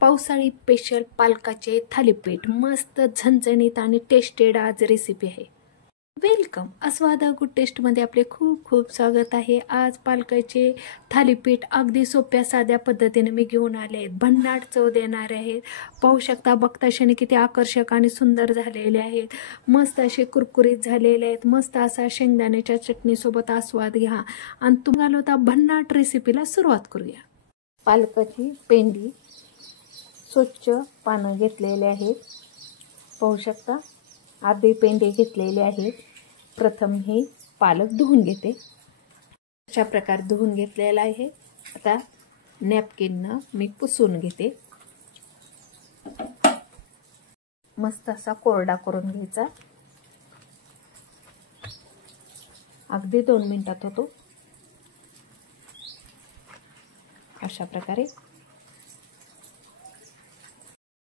पावसाळी स्पेशल पालकाचे थालीपीठ मस्त झणझणीत आणि टेस्टेड आज रेसिपी आहे। वेलकम अस्वाद गुड टेस्टमध्ये आपले खूप खूप स्वागत आहे। आज पालकाचे थालीपीठ अगदी सोप्या साध्या पद्धतीने मी घेऊन आले आहेत। भन्नाट चव देणारे आहेत। पाहू शकता बघताक्षणी किती आकर्षक आणि सुंदर झालेले आहेत। मस्त असे कुरकुरीत झालेले आहेत। मस्त असा शेंगदाण्याच्या चटणी सोबत आस्वाद घ्या आणि तुम्हाला आता भन्नाट रेसिपीला सुरुवात करूया। पालकाची पेंडी स्वच्छ पानं घेतलेले आहेत। पाहू शकता अर्धी पेंडी घेतलेली आहे। प्रथम हे पालक धुवून घेते। अशा प्रकारे धुवून घेतलेला आहे। आता नॅपकिननं मी पुसून घेते। मस्त असा कोरडा करून घ्यायचा। अगदी 2 मिनिटात होतो। अशा प्रकारे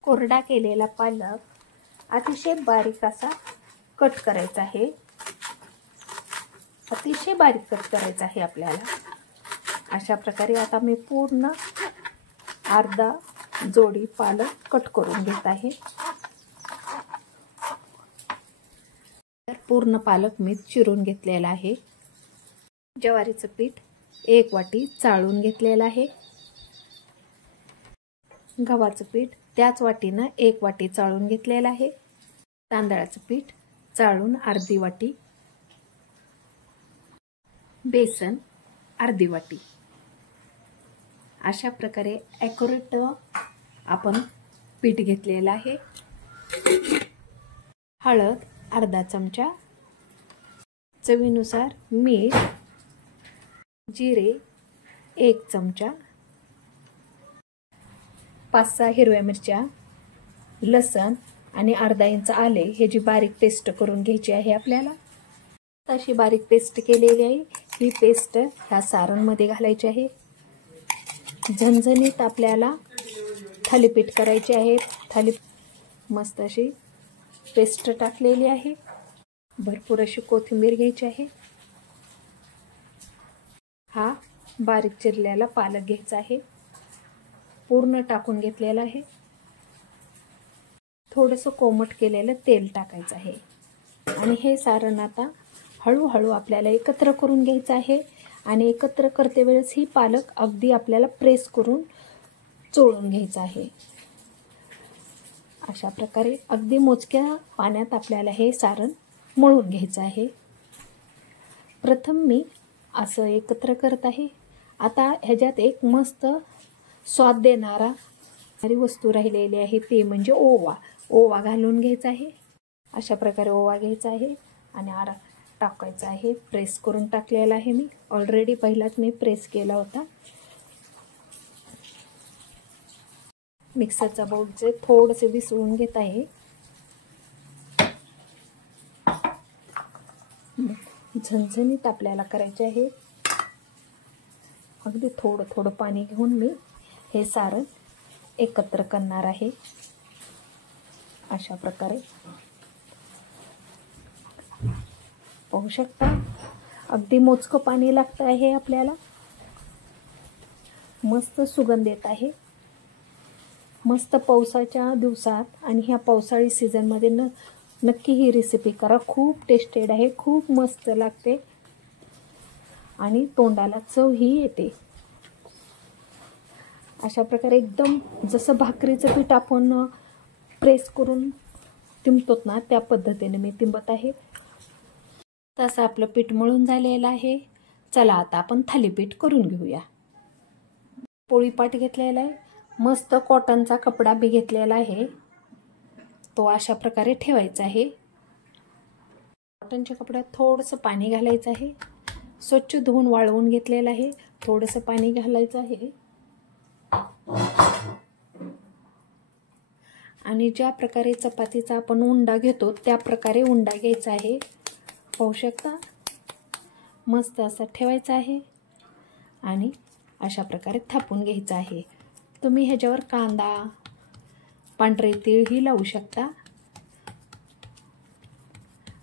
कोरडा केलेला पालक अतिशय बारीक असा कट करायचा आहे। अतिशय बारीक कट करायचा आहे आपल्याला। अशा प्रकारे आता मी पूर्ण अर्धा जोडी पालक कट करून घेत आहे। तर पूर्ण पालक मी चिरून घेतलेला आहे। ज्वारीचं पीठ 1 वाटी चाळून घेतलेलं आहे। गव्हाचं पीठ त्याच वाटीनं 1 वाटी चाळून घेतलेलं आहे। तांदळाचं पीठ चाळून अर्धी वाटी, बेसन अर्धी वाटी। अशा प्रकारे ॲक्युरेट आपण पीठ घेतलेलं आहे। हळद अर्धा चमचा, चवीनुसार मीठ, जिरे 1 चमचा, 5-6 हिरव्या मिरच्या, लसण आणि अर्धा इंच आले हे जी बारीक पेस्ट करून घ्यायची आहे आपल्याला। अशी बारीक पेस्ट केलेली आहे। ही पेस्ट ह्या सारणमध्ये घालायची आहे। झणझणीत आपल्याला थालीपीठ करायचे आहे। मस्त अशी पेस्ट टाकलेली आहे। भरपूर अशी कोथिंबीर घ्यायची आहे। हा बारीक चिरलेला पालक घ्यायचा आहे। पूर्ण टाकून घेतलेला आहे। थोडंसं कोमट केलेलं तेल टाकायचं आहे आणि हे सारण आता हळूहळू आपल्याला एकत्र करून घ्यायचं आहे। आणि एकत्र करते वेळेस ही पालक अगदी आपल्याला प्रेस करून चोळून घ्यायचं आहे। अशा प्रकारे अगदी मोजक्या पाण्यात आपल्याला हे सारण मळून घ्यायचं आहे। प्रथम मी असं एकत्र करत आहे। आता ह्याच्यात एक मस्त स्वाद देणारा वस्तू राहिलेली आहे ते म्हणजे ओवा। ओवा घालून घ्यायचा आहे। अशा प्रकारे ओवा घ्यायचा आहे आणि टाकायचा आहे। प्रेस करून टाकलेला आहे मी ऑलरेडी, पहिलाच मी प्रेस केला होता। मिक्सरचा बाउलचे थोडेसे विसळून घेत आहे। झणझणीत आपल्याला करायचे आहे। अगदी थोडं थोडं पाणी घेऊन मी हे सारण एकत्र करणार आहे। अशा प्रकारे पाहू शकता अगदी मोजकं पाणी लागतं आहे आपल्याला। मस्त सुगंध येत आहे। मस्त पावसाच्या दिवसात आणि ह्या पावसाळी सीझनमध्ये नक्की ही रेसिपी करा। खूप टेस्टेड आहे, खूप मस्त लागते आणि तोंडाला चव ही येते। अशा प्रकारे एकदम जसं भाकरीचं पीठ आपण प्रेस करून तिंबतोत ना, त्या पद्धतीने मी तिंबत आहे। तसं आपलं पीठ मळून झालेलं आहे। चला आता आपण थालीपीठ करून घेऊया। पोळीपाट घेतलेला आहे। मस्त कॉटनचा कपडा बी घेतलेला आहे। तो अशा प्रकारे ठेवायचा आहे। कॉटनच्या कपड्यात थोडंसं पाणी घालायचं आहे। स्वच्छ धुवून वाळवून घेतलेलं आहे। थोडंसं पाणी घालायचं आहे आणि ज्या प्रकारे चपातीचा आपण उंडा घेतो त्या प्रकारे उंडा घ्यायचा आहे। पाहू शकता मस्त असा ठेवायचा आहे आणि अशा प्रकारे थापून घ्यायचा आहे। तुम्ही ह्याच्यावर कांदा, पांढरे तीळ ही लावू शकता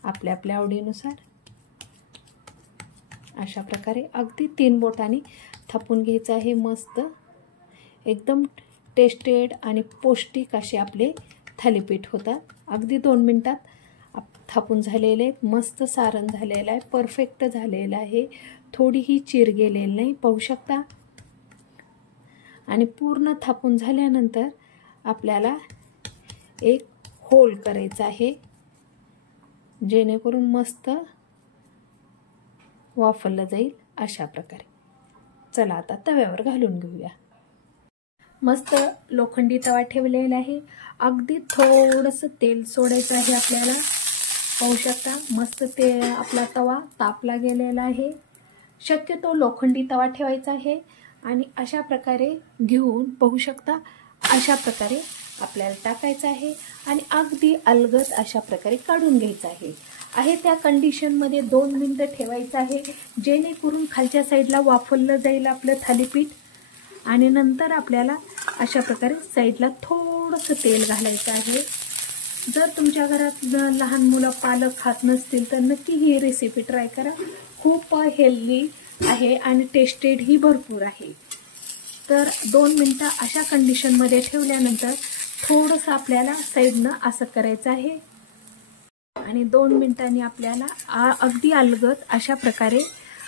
आपल्या आपल्या आवडीनुसार। अशा प्रकारे अगदी 3 बोटांनी थापून घ्यायचं आहे। मस्त एकदम टेस्टेड आणि पौष्टिक असे आपले थालीपीठ होतात. अगदी 2 मिनटात थापून झालेले आहेत. मस्त सारण झालेलं आहे, परफेक्ट झालेलं आहे, थोडीही चीर गेलेली नाही, पाहू शकता. आणि पूर्ण थापून झाल्यानंतर आपल्याला एक होल करायचा आहे, जेणेकरून मस्त वाफरलं जाईल अशा प्रकारे. चला आता तव्यावर घालून घेऊया. मस्त लोखंडी तवा ठेवलेला आहे. अगदी थोडंसं तेल सोडायचं आहे आपल्याला. पाहू शकता मस्त ते आपला तवा तापला गेलेला आहे. शक्यतो लोखंडी तवा ठेवायचा आहे आणि अशा प्रकारे घेऊन पाहू शकता अशा प्रकारे आपल्याला टाकायचं आहे आणि अगदी अलगद अशा प्रकारे काढून घ्यायचं आहे त्या कंडिशनमध्ये 2 मिनिटं ठेवायचं आहे, जेणेकरून खालच्या साईडला वाफरलं जाईल आपलं थालीपीठ. आणि नंतर आपल्याला अशा प्रकारे साईडला थोडंसं तेल घालायचं आहे. जर तुमच्या घरात लहान मुलं पालक खात नसतील तर नक्की ही रेसिपी ट्राय करा. खूप हेल्दी आहे आणि टेस्टेडही भरपूर आहे. तर 2 मिनटं अशा कंडिशनमध्ये ठेवल्यानंतर थोडंसं आपल्याला साईडनं असं करायचं आहे आणि 2 मिनिटांनी आपल्याला अगदी अलगद अशा प्रकारे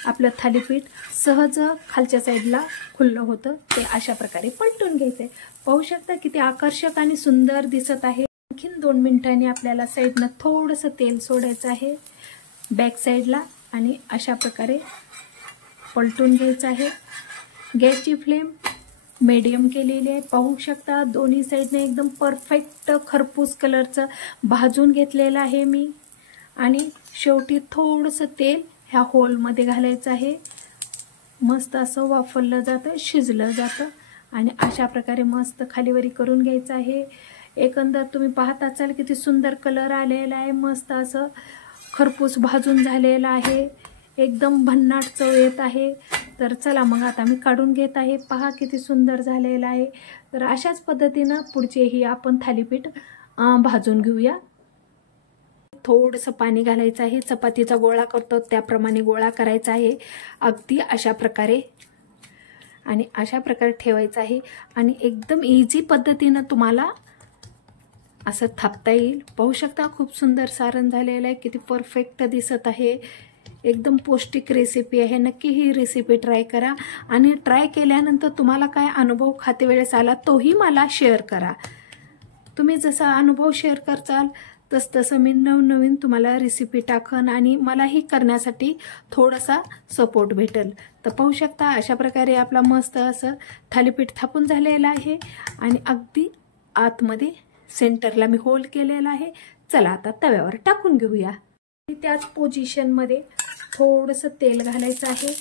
आपलं थालीपीठ सहज खालच्या साईडला खुल्लं होतं ते अशा प्रकारे पलटून घ्यायचं आहे. पाहू शकता किती आकर्षक आणि सुंदर दिसत आहे. आणखीन 2 मिनिटांनी आपल्याला साईडनं थोडंसं तेल सोडायचं आहे बॅक साईडला आणि अशा प्रकारे पलटून घ्यायचं आहे. गॅसची फ्लेम मीडियम केलेली आहे. पाहू शकता दोन्ही साईडने एकदम परफेक्ट खरपूस कलरचं भाजून घेतलेलं आहे मी. आणि शेवटी थोडंसं तेल ह्या होलमध्ये घालायचं आहे. मस्त असं वाफरलं जातं, शिजलं जातं आणि अशा प्रकारे मस्त खालीवरी करून घ्यायचं आहे. एकंदर तुम्ही पाहत असाल किती सुंदर कलर आलेला आहे. मस्त असं खरपूस भाजून झालेलं आहे. एकदम भन्नाट चव येत आहे. तर चला मग आता मी काढून घेत आहे. पहा किती सुंदर झालेलं आहे. तर अशाच पद्धतीनं पुढचेही आपण थालीपीठ भाजून घेऊया. थोडंसं पाणी घालायचं आहे. चपातीचा गोळा करतो त्याप्रमाणे गोळा करायचा आहे अगदी अशा प्रकारे आणि अशा प्रकारे ठेवायचं आहे. आणि एकदम इझी पद्धतीनं तुम्हाला असं थापता येईल. पाहू शकता खूप सुंदर सारण झालेलं आहे, किती परफेक्ट दिसत आहे. एकदम पौष्टिक रेसिपी आहे. नक्की ही रेसिपी ट्राय करा आणि ट्राय केल्यानंतर तुम्हाला काय अनुभव खाते वेळेस आला तोही मला शेअर करा. तुम्ही जसा अनुभव शेअर करताल तसं मी नवनवीन तुम्हाला रेसिपी टाकन आणि मलाही करण्यासाठी थोडासा सपोर्ट भेटेल. तर पाहू शकता अशा प्रकारे आपला मस्त असं थालीपीठ थापून झालेलं आहे आणि अगदी आतमध्ये सेंटरला मी होल केलेला आहे. चला आता तव्यावर टाकून घेऊया. त्याच पोझिशनमध्ये थोडंसं तेल घालायचं आहे.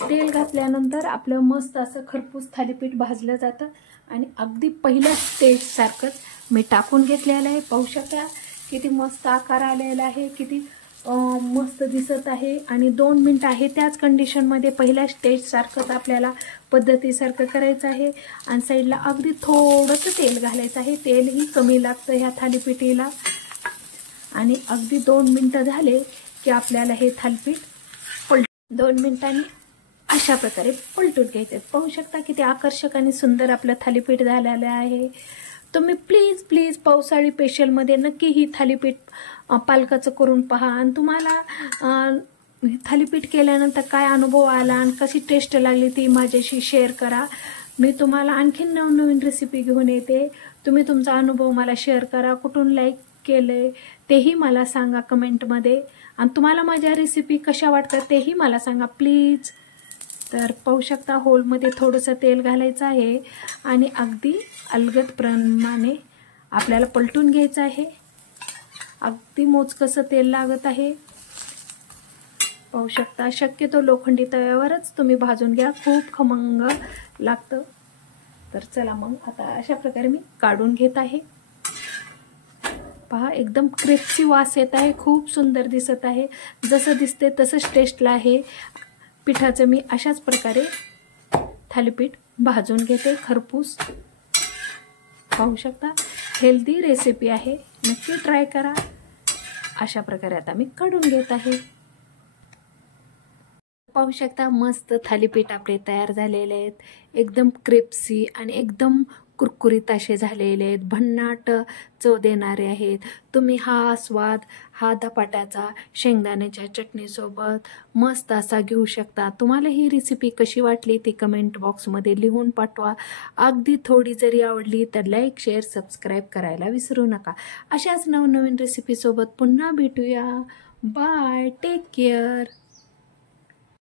तेल घातल्यानंतर आपलं मस्त असं खरपूस थालीपीठ भाजलं जातं आणि अगदी पहिल्या स्टेजसारखंच मी टाकून घेतलेलं आहे. पाहू शकता किती मस्त आकार आलेला आहे, किती मस्त दिसत आहे. आणि 2 मिनिट आहे त्याच कंडिशनमध्ये पहिल्या स्टेजसारखंच आपल्याला पद्धतीसारखं करायचं आहे. आणि साईडला अगदी थोडंसं तेल घालायचं आहे. तेलही कमी लागतं ह्या थालीपीठीला. आणि अगदी 2 मिनिटं झाले की आपल्याला हे थालीपीठ 2 मिनिटांनी अशा प्रकारे पलटून घ्यायचे. पाहू शकता किती आकर्षक आणि सुंदर आपलं थालीपीठ झालेलं आहे. तुम्ही प्लीज पावसाळी स्पेशलमध्ये नक्की ही थालीपीठ पालकाचं करून पहा आणि तुम्हाला थालीपीठ केल्यानंतर काय अनुभव आला आणि कशी टेस्ट लागली ती माझ्याशी शेअर करा. मी तुम्हाला आणखीन नवनवीन रेसिपी घेऊन येते. तुम्ही तुमचा अनुभव मला शेअर करा. कुठून लाईक केले तेही मला सांगा कमेंटमध्ये आणि तुम्हाला माझ्या रेसिपी कशा वाटतात तेही मला सांगा प्लीज. तर पाहू शकता होलमध्ये थोडंसं तेल घालायचं आहे आणि अगदी अलगद प्रमाणे आपल्याला पलटून घ्यायचं आहे. अगदी मोजकसं तेल लागत आहे. पाहू शकता शक्यतो लोखंडी तव्यावरच तुम्ही भाजून घ्या, खूप खमंग लागतं. तर चला मग आता अशा प्रकारे मी काढून घेत आहे. पहा एकदम क्रिस्पी वास येत आहे, खूप सुंदर दिसत आहे. जसं दिसते तसंच टेस्टला आहे. पिठाचं मी अशाच प्रकारे थालीपीठ भाजून घेते खरपूस. पाहू शकता हेल्दी रेसिपी आहे, नक्की ट्राय करा. अशा प्रकारे आता मी काढून घेत आहे. पाहू शकता मस्त थालीपीठ आपले तयार झालेले आहेत. एकदम क्रिस्पी आणि एकदम कुरकुरीत असे झालेले आहेत, भन्नाट चव देणारे आहेत. तुम्ही हा स्वाद हा धपाट्याचा शेंगदाण्याच्या चटणीसोबत मस्त असा घेऊ शकता. तुम्हाला ही रेसिपी कशी वाटली ती कमेंट बॉक्समध्ये लिहून पाठवा. अगदी थोडी जरी आवडली तर लाईक शेअर सबस्क्राईब करायला विसरू नका. अशाच नवनवीन रेसिपीसोबत पुन्हा भेटूया. Bye, take care.